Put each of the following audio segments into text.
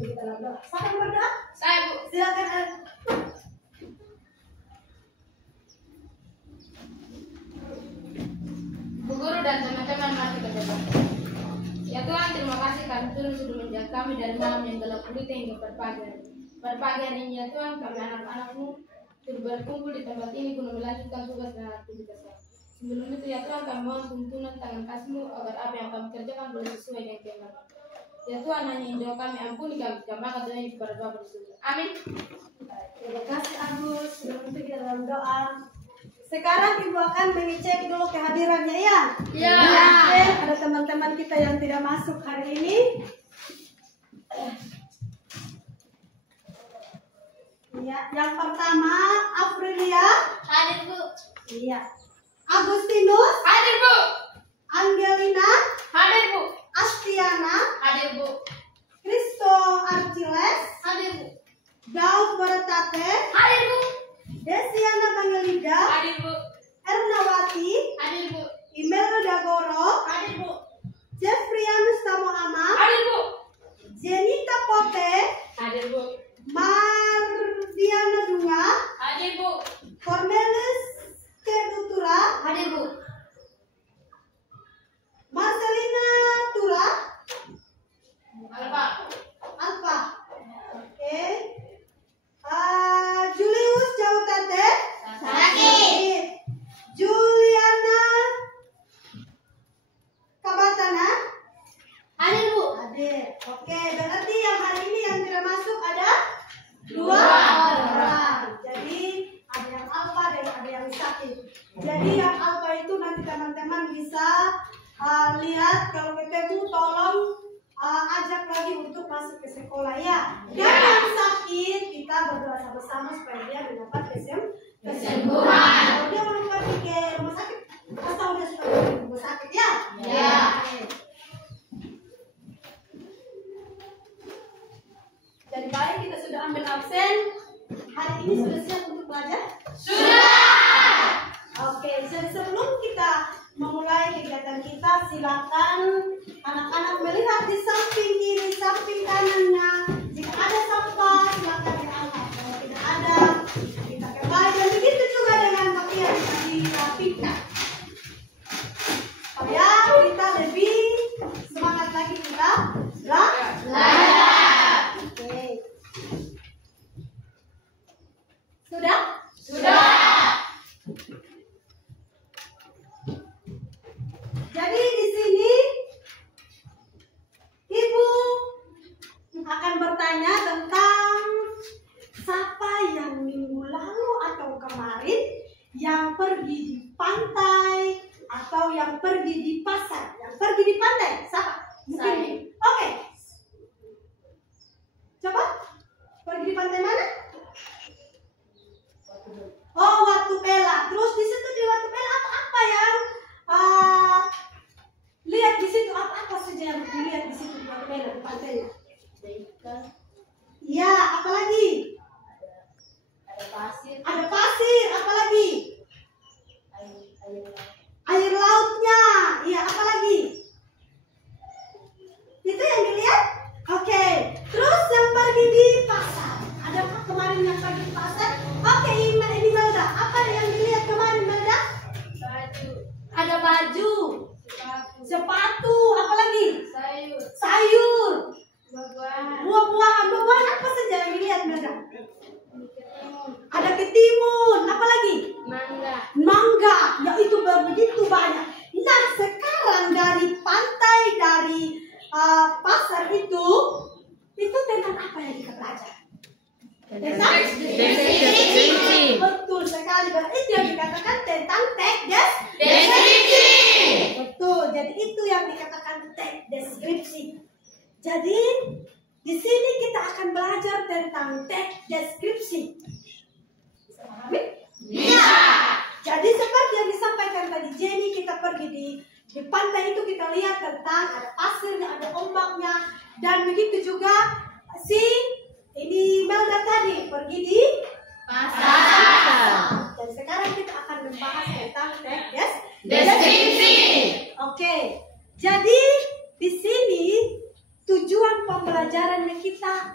kita berdoa. Siapa yang berdoa? Saya, Bu. Silakan. Bu Guru dan teman-teman, mari kita berdoa. Ya Tuhan, terima kasih kami Tuhan sudah menjaga kami dari malam yang gelap gulita hingga berpagi hari. Berpagi hari ini ya Tuhan, kami anak-anak-Mu sudah berkumpul di tempat ini guna melanjutkan tugas dan aktivitas kami. Sebelum itu ya Tuhan, kami mohon tuntunan tangan kasih-Mu agar apa yang kami kerjakan boleh sesuai dengan kehendak. Ya Tuhan, hanya doa kami, ampuni kami, jamaah doa ini kepada Bapa di surga. Amin. Terima kasih Agus. Sebelum itu kita dalam doa. Sekarang Ibu akan mengecek dulu kehadirannya ya. Ya. Oke, ada teman-teman kita yang tidak masuk hari ini. Ya, yang pertama Aprilia. Hadir, Bu. Iya. Agustinus. Hadir, Bu. Angelina. Hadir, Bu. Astiana. Hadir, Bu. Kristo Archiles. Hadir, Bu. Daud Baratate. Hadir, Bu. Desiana Bangelida. Hadir, Bu. Ernawati. Hadir, Bu. Imelda Dagoro. Hadir, Bu. Jeffrianus Tamohama. Hadir, Bu. Jenita Pote. Hadir, Bu. Mardiana Dunga. Hadir, Bu. Cornelis Kebutura. Hadir, Bu. Marcelina Tura. Alfa. Alfa. Oke. Julius Jautate. Sakit. Juliana Kabatana. Hadir, Bu. Hadir. Oke, berarti yang hari ini yang tidak masuk ada Dua orang. Jadi ada yang alfa dan ada yang sakit. Jadi yang alfa itu nanti teman-teman bisa lihat kalau ketemu tolong ajak lagi untuk masuk ke sekolah ya. Dan yang sakit kita berdoa sama-sama supaya dia mendapat kesembuhan. Kalau dia mau pergi ke rumah sakit, asal dia sudah pergi ke rumah sakit ya. Ya. Jadi baik, kita sudah ambil absen. Hari ini sudah siap untuk belajar? Sudah. Oke, jadi sebelum kita memulai kegiatan kita, silakan anak-anak melihat di samping kiri, samping kanannya. Jika ada sampah, silakan diangkat. Kalau tidak ada, kita kembali. Dan begitu juga dengan pakaian yang dirapikan. Supaya kita lebih semangat lagi kita belajar. Oke. Sudah? Sudah. Jadi di sini Ibu akan bertanya tentang siapa yang minggu lalu atau kemarin yang pergi di pantai atau yang pergi di pasar. Yang pergi di pantai, siapa? Mungkin. Saya. Oke. Coba pergi di pantai mana? Oh, Watu Pela. Terus di situ di Watu Pela apa yang lihat di situ apa saja yang dilihat di situ di Watu Pela di pantainya? Iya, apa lagi? Ada pasir. Ada pasir, apa lagi? Air lautnya. Iya, apa lagi? Itu yang dilihat? Oke. Terus yang pergi di pasar. Ada kemarin yang pergi di pasar? Oke, ini Melda. Apa yang dilihat kemarin Melda? Baju. Ada baju, sepatu, apa lagi? Sayur. Sayur, Buah-buahan. buah-buahan, buah-buahan apa saja yang dilihat Melda? Ketimun. Ada ketimun, apa lagi? Mangga. Mangga, ya itu begitu banyak. Nah sekarang dari pantai, dari pasar itu tentang apa yang kita pelajari? Tentang deskripsi. Betul sekali, berarti itu yang dikatakan tentang teks Deskripsi. Betul, jadi itu yang dikatakan teks deskripsi. Jadi di sini kita akan belajar tentang teks deskripsi. Bisa pahami? Bisa. Jadi seperti yang disampaikan tadi Jenny, kita pergi di pantai itu kita lihat tentang ada pasirnya, ada ombaknya, dan begitu juga ini Melda tadi pergi di Pasar. Dan sekarang kita akan membahas tentang teks Deskripsi. Oke, jadi di sini tujuan pembelajarannya kita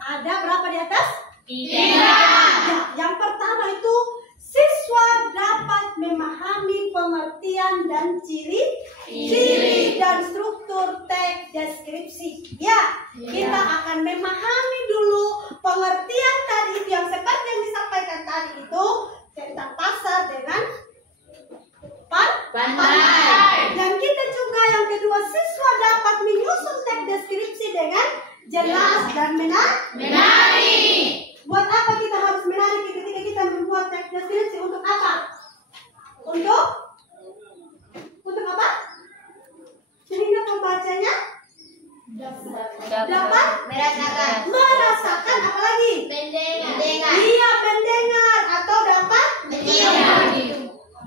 Tidak. Ya, yang pertama itu siswa dapat memahami pengertian dan ciri dan struktur teks deskripsi. Ya, kita akan memahami dulu pengertian tadi itu yang seperti yang disampaikan tadi itu tentang pasar dengan pantai. Dan kita juga yang kedua siswa dapat menyusun teks deskripsi dengan jelas dan menarik. Buat apa kita harus menarik ketika kita membuat teks deskripsi? Untuk apa? Untuk apa? Sehingga pembacanya dapat merasakan apa lagi? Mendengar. Iya, mendengar atau dapat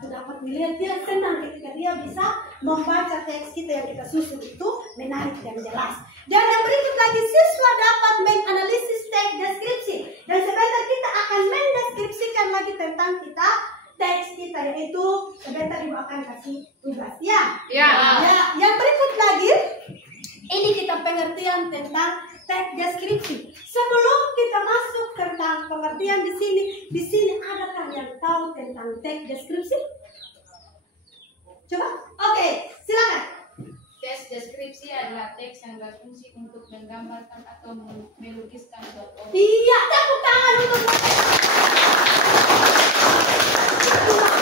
Dapat melihat. Dia senang ketika dia bisa membaca teks kita yang kita susun itu menarik dan jelas. Dan yang berikut lagi siswa dapat menganalisis teks deskripsi. Dan sebentar kita akan mendeskripsikan lagi tentang teks kita, yaitu sebentar Ibu akan kasih tugas. Ya. Yang berikut lagi ini kita pengertian tentang teks deskripsi. Sebelum kita masuk tentang pengertian di sini adakah yang tahu tentang teks deskripsi? Coba. Oke, silakan. Teks deskripsi adalah teks yang berfungsi untuk menggambarkan atau melukiskan suatu objek. Iya, tepuk tangan untuk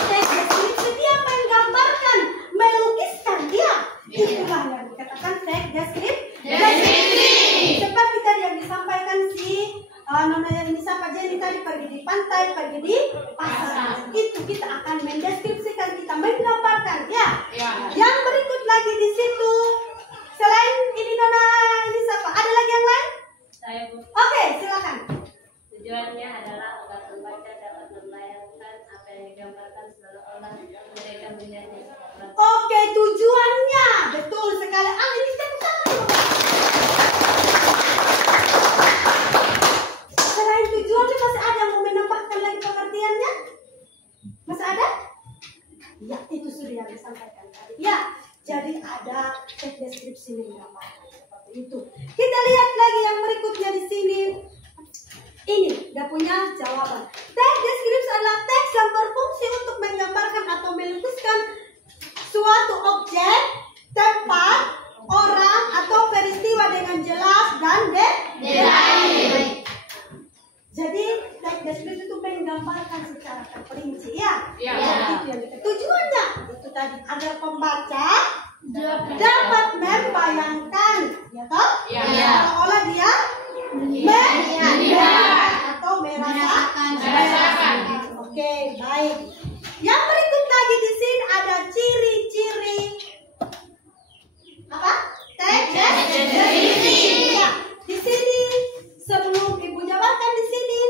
teks deskripsi. Dia menggambarkan, melukiskan. Dia itulah yang dikatakan teks deskripsi. Seperti tadi yang disampaikan Nona yang disampaikan Jenny tadi, pergi di pantai, pergi di pasar. Itu kita akan mendeskripsikan, kita menggambarkan. Ya. Yang berikut lagi di situ, selain ini Nona ini siapa? Ada lagi yang lain? Saya, Bu. Oke, silakan. Tujuannya adalah agar pembaca dapat membayangkan apa yang digambarkan seolah-olah mereka melihatnya. Oke, tujuannya betul sekali. Ini tepuk tangan. Selain tujuannya masih ada yang mau menambahkan lagi pengertiannya? Masih ada? Ya, itu sudah yang disampaikan tadi. Ya, jadi ada teks deskripsi menggambarkan seperti itu. Kita lihat lagi yang berikutnya di sini. Ini udah punya jawaban. Teks deskripsi adalah teks yang berfungsi untuk menggambarkan atau melukiskan suatu objek, tempat, orang, atau peristiwa dengan jelas dan detail. Jadi teks deskripsi itu menggambarkan secara terperinci, ya. Itu yang kita tujuannya itu tadi agar pembaca dapat membayangkan, ya toh? Seolah dia melihat atau merasakan. Oke, baik. Yang berikut lagi di sini ada ciri-ciri apa? Teks deskripsi. Ya, di sini sebelum Ibu jabarkan di sini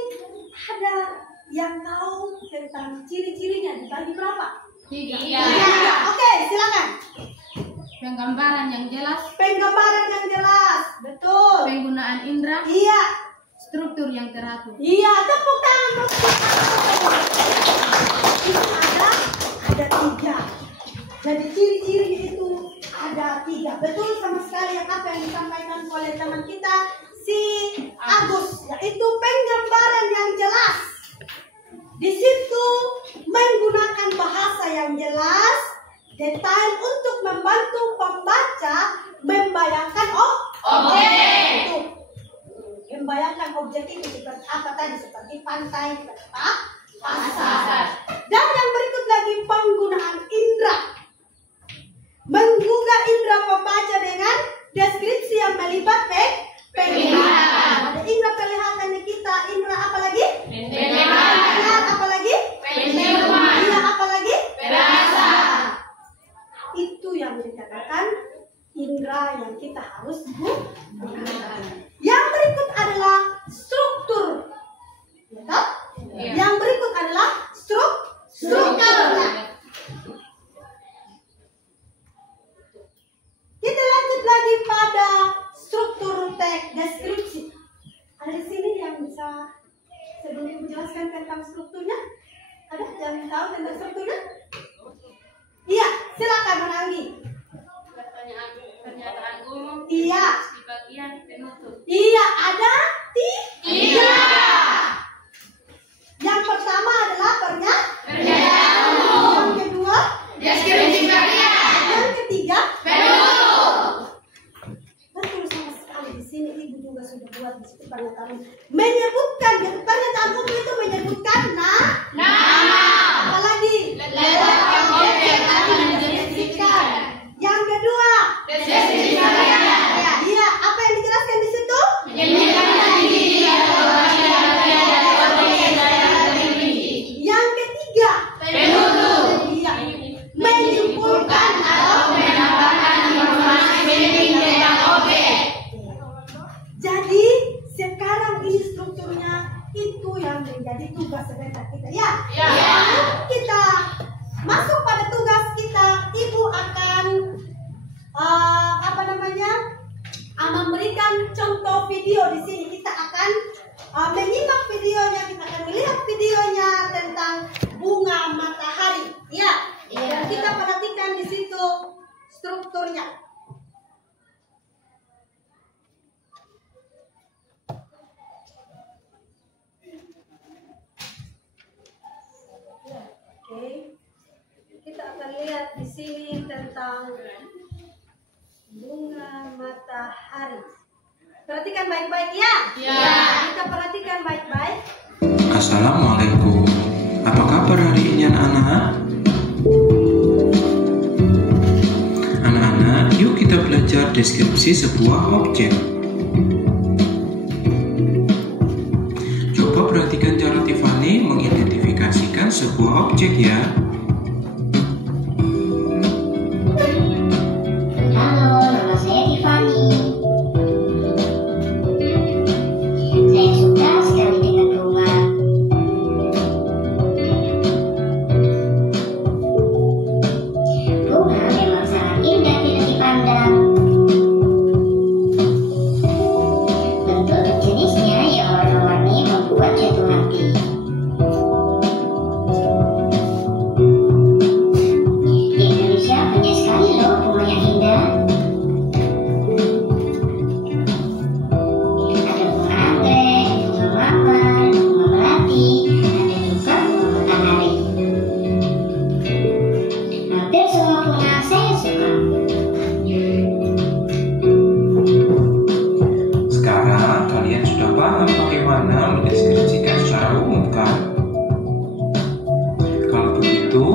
ada yang tahu tentang ciri-cirinya dibagi berapa? 3. Oke, silakan. Penggambaran yang jelas, Penggambaran yang jelas, betul. penggunaan indera, Iya, struktur yang teratur. iya. Tepuk tangan. Itu ada 3. Jadi ciri-cirinya itu ada 3. Betul sama sekali yang apa yang disampaikan oleh teman kita si Agus, yaitu penggambaran yang jelas. Di situ menggunakan bahasa yang jelas, detail untuk membantu pembaca membayangkan objek. Itu. Membayangkan objek itu seperti apa tadi, seperti pantai, seperti pasar. Dan yang berikut lagi penggunaan indera. Menggugah indera pembaca dengan deskripsi yang melibatkan penglihatan. Ada indera penglihatannya kita, indera apa lagi? Pendengar. Apa lagi? Penciuman. Iya, apa lagi? Perasa. Itu yang dikatakan indera yang kita harus gunakan. Yang berikut adalah struktur. Ya, yang berikut adalah struktur. Kita lanjut lagi pada struktur teks deskripsi. Ada di sini yang bisa sebelum Ibu jelaskan tentang strukturnya? Ada yang tahu tentang strukturnya? Iya, silakan Menanggi. Pernyataan umum. Iya. Di bagian penutup. Iya, ada 3. sebentar kita. Ya. Kita masuk pada tugas kita. Ibu akan memberikan contoh video di sini. Kita akan menyimak videonya, kita akan melihat videonya tentang bunga matahari. Ya. Dan kita perhatikan di situ strukturnya. Oke. Kita akan lihat di sini tentang bunga matahari. Perhatikan baik-baik ya. Kita perhatikan baik-baik. Assalamualaikum. Apa kabar hari ini anak-anak? Anak-anak, yuk kita belajar deskripsi sebuah objek. Coba perhatikan cara Tiffany mengidentifikasikan sebuah objek ya.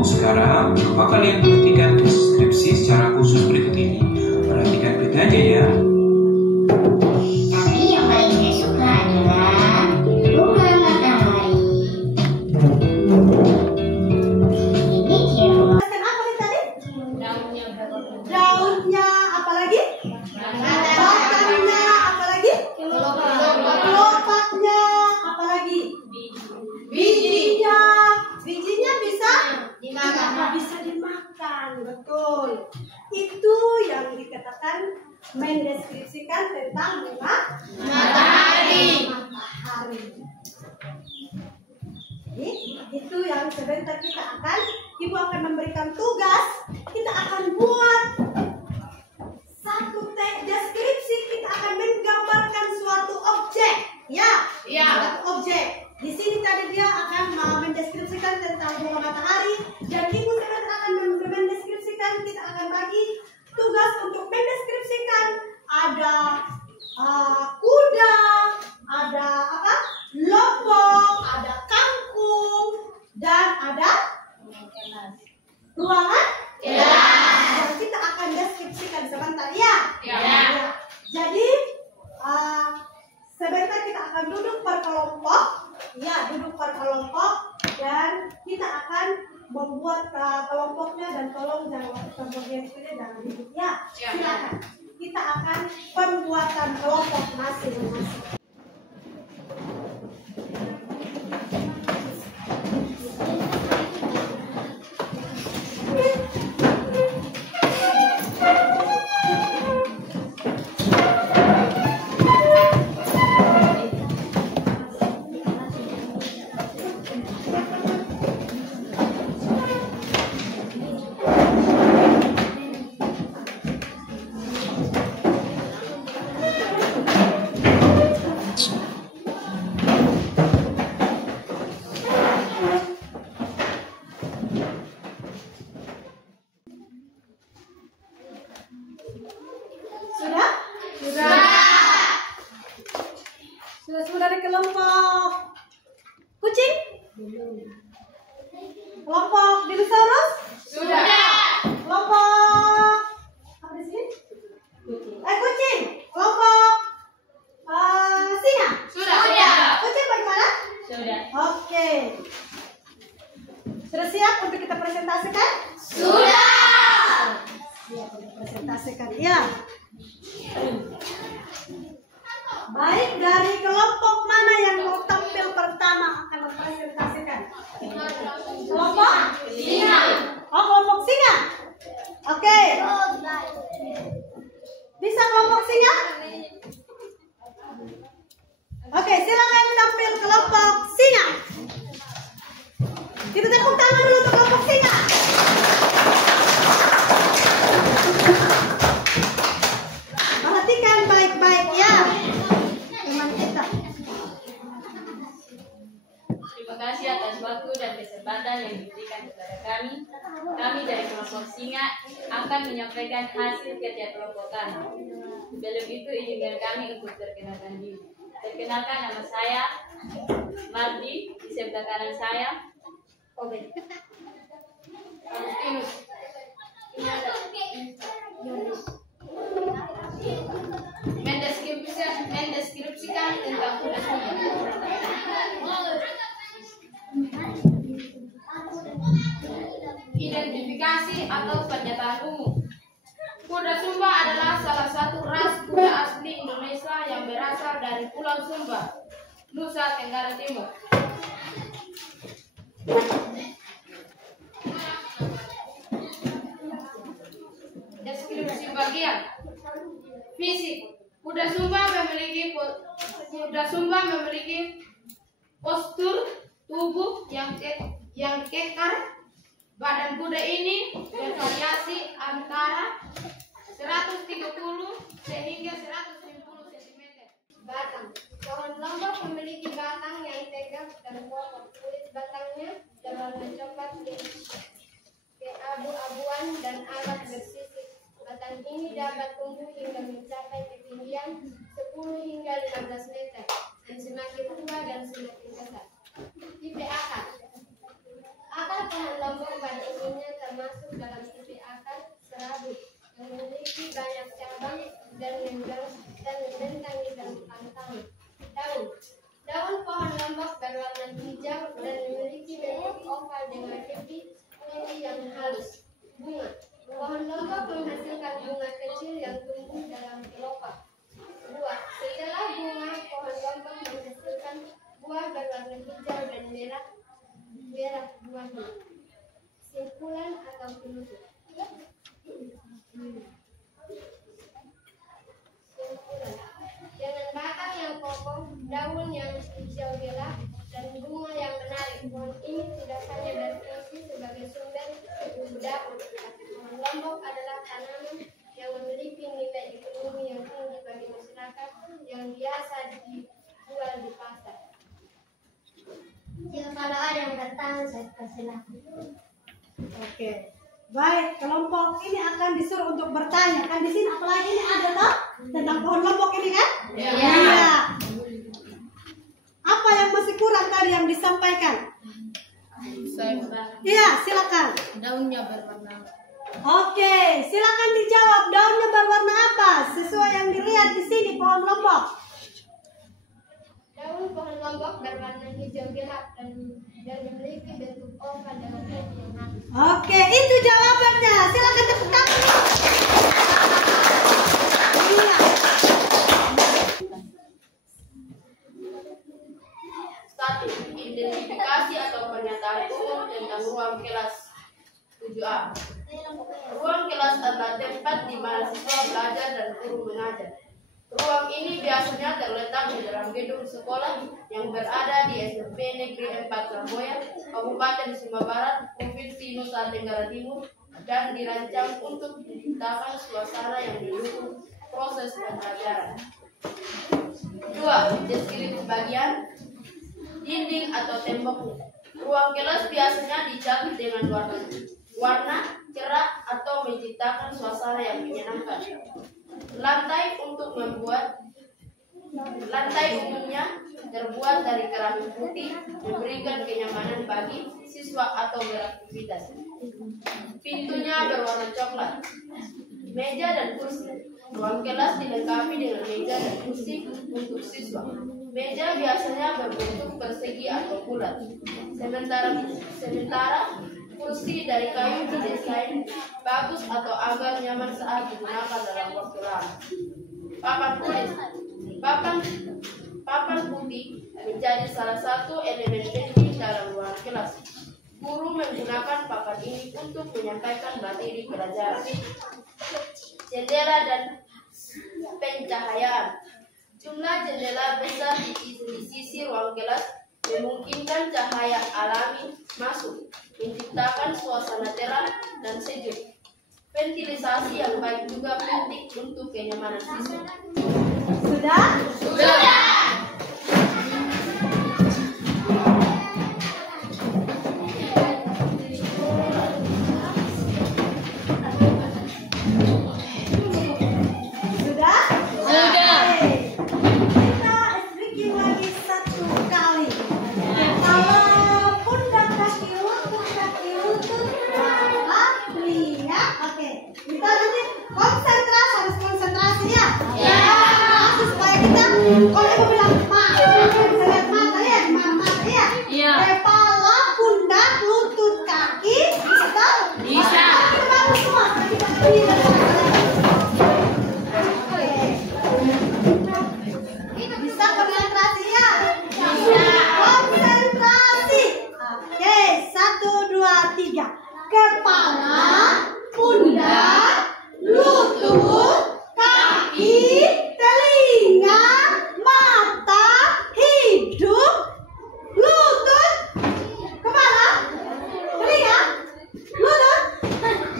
Sekarang, coba kalian perhatikan deskripsi secara khusus berikut ini. Perhatikan bedanya ya. Tapi yang paling saya suka adalah bunga matahari. Ini dia bunga. Apa nih tadi? Daunnya berapa? Daunnya apa lagi? Batangnya apa lagi? Kelopaknya apa lagi? Bijinya. Bijinya bisa bisa dimakan, betul. Itu yang dikatakan mendeskripsikan tentang bunga matahari. Itu yang sebentar kita akan, Ibu akan memberikan tugas. Kita akan buat satu deskripsi. Kita akan menggambarkan suatu objek, suatu objek. Di sini tadi dia akan mendeskripsikan tentang bunga matahari, dan Ibu sebentar akan mendeskripsikan. Kita akan bagi tugas untuk mendeskripsikan. Ada kuda, ada lombok, ada kangkung, dan ada ruangan kelas. Kita akan deskripsikan sebentar ya. Jadi sebentar kita akan duduk per kelompok. Duduk per kelompok, dan kita akan membuat kelompoknya, dan tolong jangan kemudian jangan ribut ya. Silakan. Kita akan pembuatan kelompok masing-masing. Sudah dari kelompok kucing? Kelompok dinosaurus? Sudah. Kelompok apa di sini? Kucing. Kelompok singa? Sudah. Kucing bagaimana? Sudah. Oke. Sudah siap untuk kita presentasikan? Sudah. Siap untuk presentasikan ya. Baik, dari kelompok mana yang mau tampil pertama akan mempresentasikan Kelompok singa. Oh, kelompok singa. Oke. Bisa kelompok singa? Oke, silakan tampil kelompok singa. Kita tepuk tangan dulu untuk kelompok singa. Perhatikan baik-baik ya, teman kita. Terima kasih atas waktu dan kesempatan yang diberikan kepada kami. Kami dari kelompok singa akan menyampaikan hasil kerja kelompok kami. Sebelum itu izinkan kami untuk perkenalkan diri. Perkenalkan, nama saya Mardi, di sebelah kanan saya Obed. Agustinus. Mendeskripsikan tentang kuda sumba. Identifikasi atau pernyataan umum. Kuda Sumba adalah salah satu ras kuda asli Indonesia yang berasal dari Pulau Sumba, Nusa Tenggara Timur. Deskripsi bagian fisik. Kuda Sumba memiliki postur tubuh yang kekar. Badan kuda ini bervariasi antara 130 hingga 150 cm. Batang. Pohon lombok memiliki batang yang tegak dan kokoh. Kulit batangnya berwarna coklat keabu-abuan dan agak bersisik. Batang ini dapat tumbuh hingga mencapai ketinggian 10 hingga 15 meter dan semakin tua dan semakin besar. Tipe akar. Akar pohon lombok pada umumnya termasuk dalam tipe akar serabut yang memiliki banyak cabang dan membentang di permukaan daun. Daun pohon lombok berwarna hijau dan memiliki bentuk oval dengan pipi yang halus. Bunga. Pohon lombok menghasilkan bunga kecil yang tumbuh dalam kelopak. Buah. Setelah bunga, pohon lombok menghasilkan buah berwarna hijau dan merah buahnya. Simpulan atau penutup. Simpulan. Dengan batang yang kokoh, daun yang hijau gelap, dan bunga yang menarik. Pohon ini tidak hanya berfungsi sebagai sumber udara, tapi pohon lombok adalah tanaman yang memiliki nilai ekonomi yang tinggi bagi masyarakat yang biasa dijual di pasar. Ya, kalau ada yang datang saya persilakan. Oke. Baik, kelompok ini akan disuruh untuk bertanya. Kan di sini apalagi ini ada toh tentang pohon lombok ini kan? Iya. Apa yang masih kurang tadi yang disampaikan? Iya, silakan. Daunnya berwarna. Oke, silakan dijawab. Daunnya berwarna apa? Sesuai yang dilihat di sini pohon lombok. Daun pohon lombok berwarna hijau gelap dan memiliki bentuk oval dengan pipi yang halus. Oke, itu jawabannya. Silakan tepuk tangan. Iya. Satu, identifikasi atau pernyataan umum tentang ruang kelas 7A. Ruang kelas adalah tempat di mana siswa belajar dan guru mengajar. Ruang ini biasanya terletak di dalam gedung sekolah yang berada di SMP Negeri 4 Surabaya, Kabupaten Sumba Barat, Provinsi Nusa Tenggara Timur, dan dirancang untuk menciptakan suasana yang mendukung proses pembelajaran. 2. Deskripsi bagian dinding atau tembok. Ruang kelas biasanya dicat dengan warna cerah atau menciptakan suasana yang menyenangkan. Lantai umumnya terbuat dari keramik putih, memberikan kenyamanan bagi siswa atau beraktivitas. Pintunya berwarna coklat. Meja dan kursi. Ruang kelas dilengkapi dengan meja dan kursi untuk siswa. Meja biasanya berbentuk persegi atau bulat. Sementara kursi dari kayu didesain bagus atau agar nyaman saat digunakan dalam waktu lama. Papan tulis. Papan putih menjadi salah satu elemen penting dalam ruang kelas. Guru menggunakan papan ini untuk menyampaikan materi pelajaran. Jendela dan pencahayaan. Jumlah jendela besar di sisi ruang kelas memungkinkan cahaya alami masuk, menciptakan suasana terang dan sejuk. Ventilisasi yang baik juga penting untuk kenyamanan siswa. Sudah? Sudah. Kalau ibu bilang ma, bisa lihat mata ya, mata ya. Iya. Kepala, pundak, lutut, kaki, bisa tahu? Bisa. Bagus semua. Bisa konsentrasi ya? Bisa. Konsentrasi. Oke, 1, 2, 3. Kepala, pundak, lutut, kaki, telinga, mata, hidung, lutut, kepala, telinga, lutut,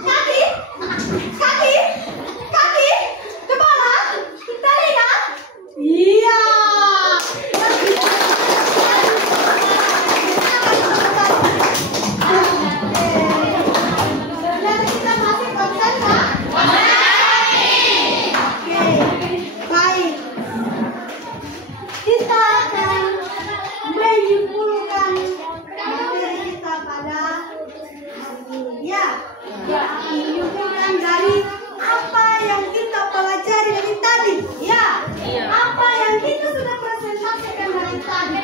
kaki, kepala, telinga. Iya. Ternyata kita masih konsen, Pak. Oke, baik. Kita akan menyimpulkan materi kita pada hari ini ya. Menyimpulkan dari apa yang kita pelajari dari tadi ya. Apa yang kita sudah presentasikan dari tadi.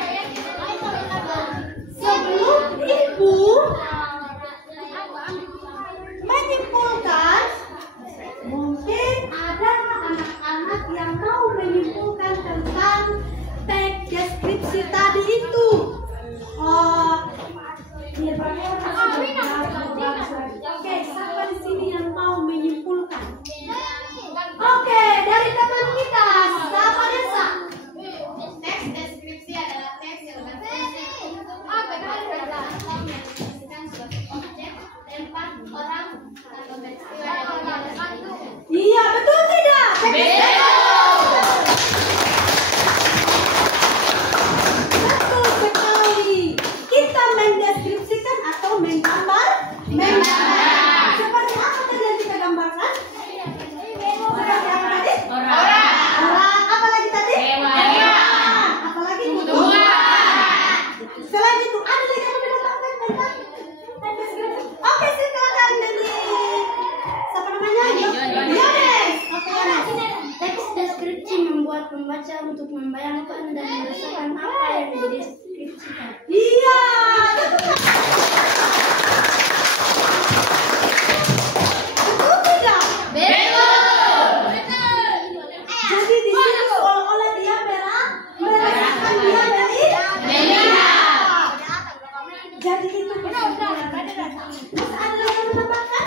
Sebelum ibu menyimpulkan, mungkin ada anak-anak yang mau menyimpulkan tentang teks deskripsi tadi itu. Oke, siapa di sini yang mau menyimpulkan? Oke, dari teman kita, siapa Desa? Teks deskripsi adalah teks yang berfungsi untuk menggambarkan menjelaskan suatu objek, tempat, orang, atau peristiwa yang dialami. Iya, betul tidak? Betul sekali. Kita mendeskripsikan atau menggambar. Seperti apa tadi yang kita gambarkan? Seperti apa tadi? Orang. Apa lagi tadi? Hewan. Apa lagi? Selain itu ada lagi yang menambahkan tentang deskripsi. Oke, silakan dari siapa namanya? Yones. Oke, Yones. Teks deskripsi membuat pembaca untuk membayangkan dan merasakan apa yang dideskripsikan. Iya. Betul tidak? Jadi di sini seolah-olah dia merasakan dia melihat. Jadi itu kesimpulan. Terus ada lagi yang menambahkan?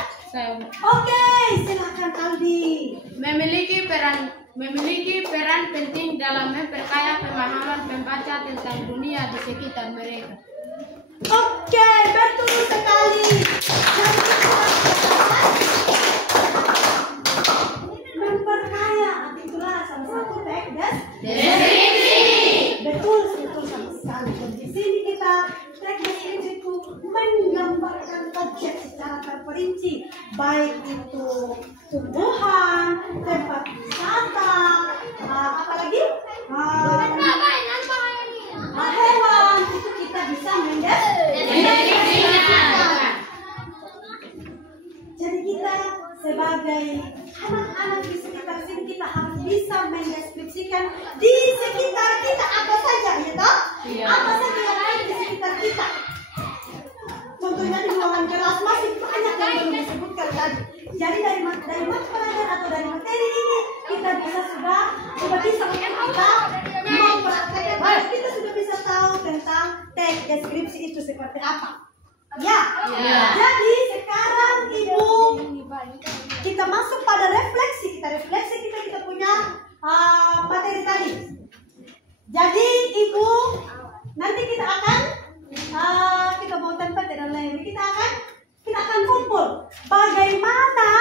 Oke, silakan Aldi. Memiliki peran penting dalam memperkaya pemahaman pembaca tentang dunia di sekitar mereka. Oke, betul sekali. Memperkaya, itulah salah satu teks deskripsi. Betul sekali. Di sini kita teks deskripsi itu menggambarkan objek secara terperinci, baik itu tumbuhan, tempat wisata, apalagi hewan, itu kita bisa mendeskripsikan. Jadi kita sebagai anak-anak di sekitar sini kita harus bisa mendeskripsikan di sekitar kita apa saja, ya toh? Apa saja yang ada di sekitar kita. Contohnya di ruangan kelas masih banyak yang belum disebutkan tadi. Jadi dari pelajaran atau dari materi ini kita bisa sudah bisa kita mempraktekkan Baik, kita sudah bisa tahu tentang teks deskripsi itu seperti apa. Ya. Jadi sekarang Ibu kita masuk pada refleksi. Kita punya materi tadi. Jadi Ibu nanti kita akan kita mau tempat dan lain. Kita akan kumpul bagaimana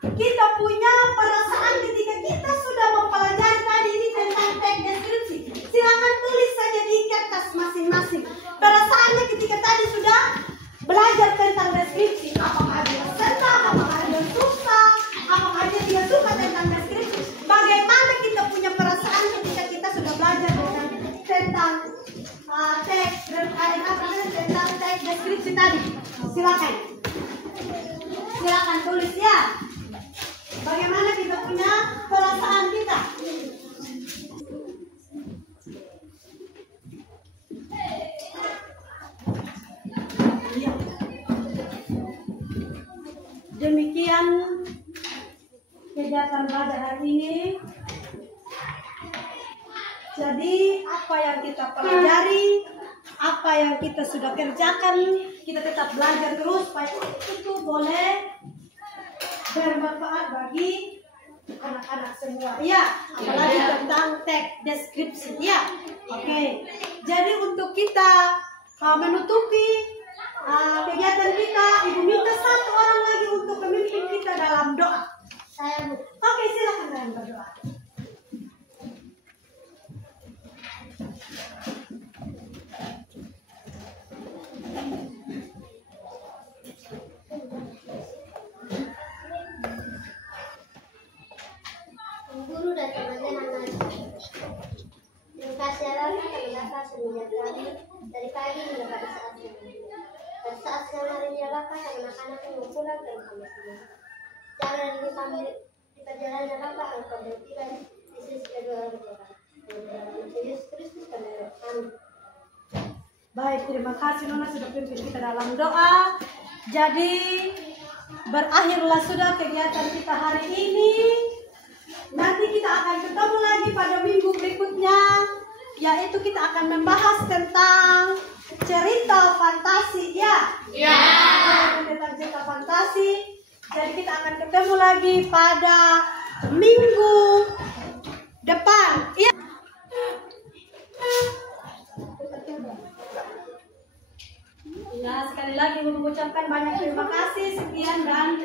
kita punya perasaan ketika kita sudah mempelajari tadi ini tentang teks deskripsi. Silakan tulis saja di kertas masing-masing. Perasaannya ketika tadi sudah belajar tentang deskripsi. Apakah dia senang, apakah dia susah, apakah dia suka tentang deskripsi. Bagaimana kita punya perasaan ketika kita sudah belajar tentang teks deskripsi tadi. Silakan tulis ya. Bagaimana kita punya perasaan kita. Ya. Demikian kegiatan belajar hari ini. Jadi apa yang kita pelajari, apa yang kita sudah kerjakan, kita tetap belajar terus supaya itu boleh bermanfaat bagi anak-anak semua. Ya, apalagi tentang teks deskripsi. Ya, oke. Jadi untuk kita menutupi kegiatan kita, Ibu minta satu orang lagi untuk memimpin kita dalam doa. Saya, Bu. Oke, silakan kalian berdoa. Guru dan teman-teman, terima kasih Allah karena Bapak semenjak kami dari pagi hingga pada saat ini. Dan saat siang hari ini Bapak dan anak-anak yang mau pulang dan kami semua. Jangan lupa kami di perjalanan Bapak engkau bertiba di sisi kedua orang tua. Yesus Kristus kami. Amin. Baik, terima kasih Nona sudah pimpin kita dalam doa. Jadi berakhirlah sudah kegiatan kita hari ini. Nanti kita akan ketemu lagi pada minggu berikutnya, yaitu kita akan membahas tentang cerita fantasi, ya? Ya. Tentang cerita fantasi. Jadi kita akan ketemu lagi pada minggu depan. Ya. Ya, sekali lagi mengucapkan banyak terima kasih. Sekian dan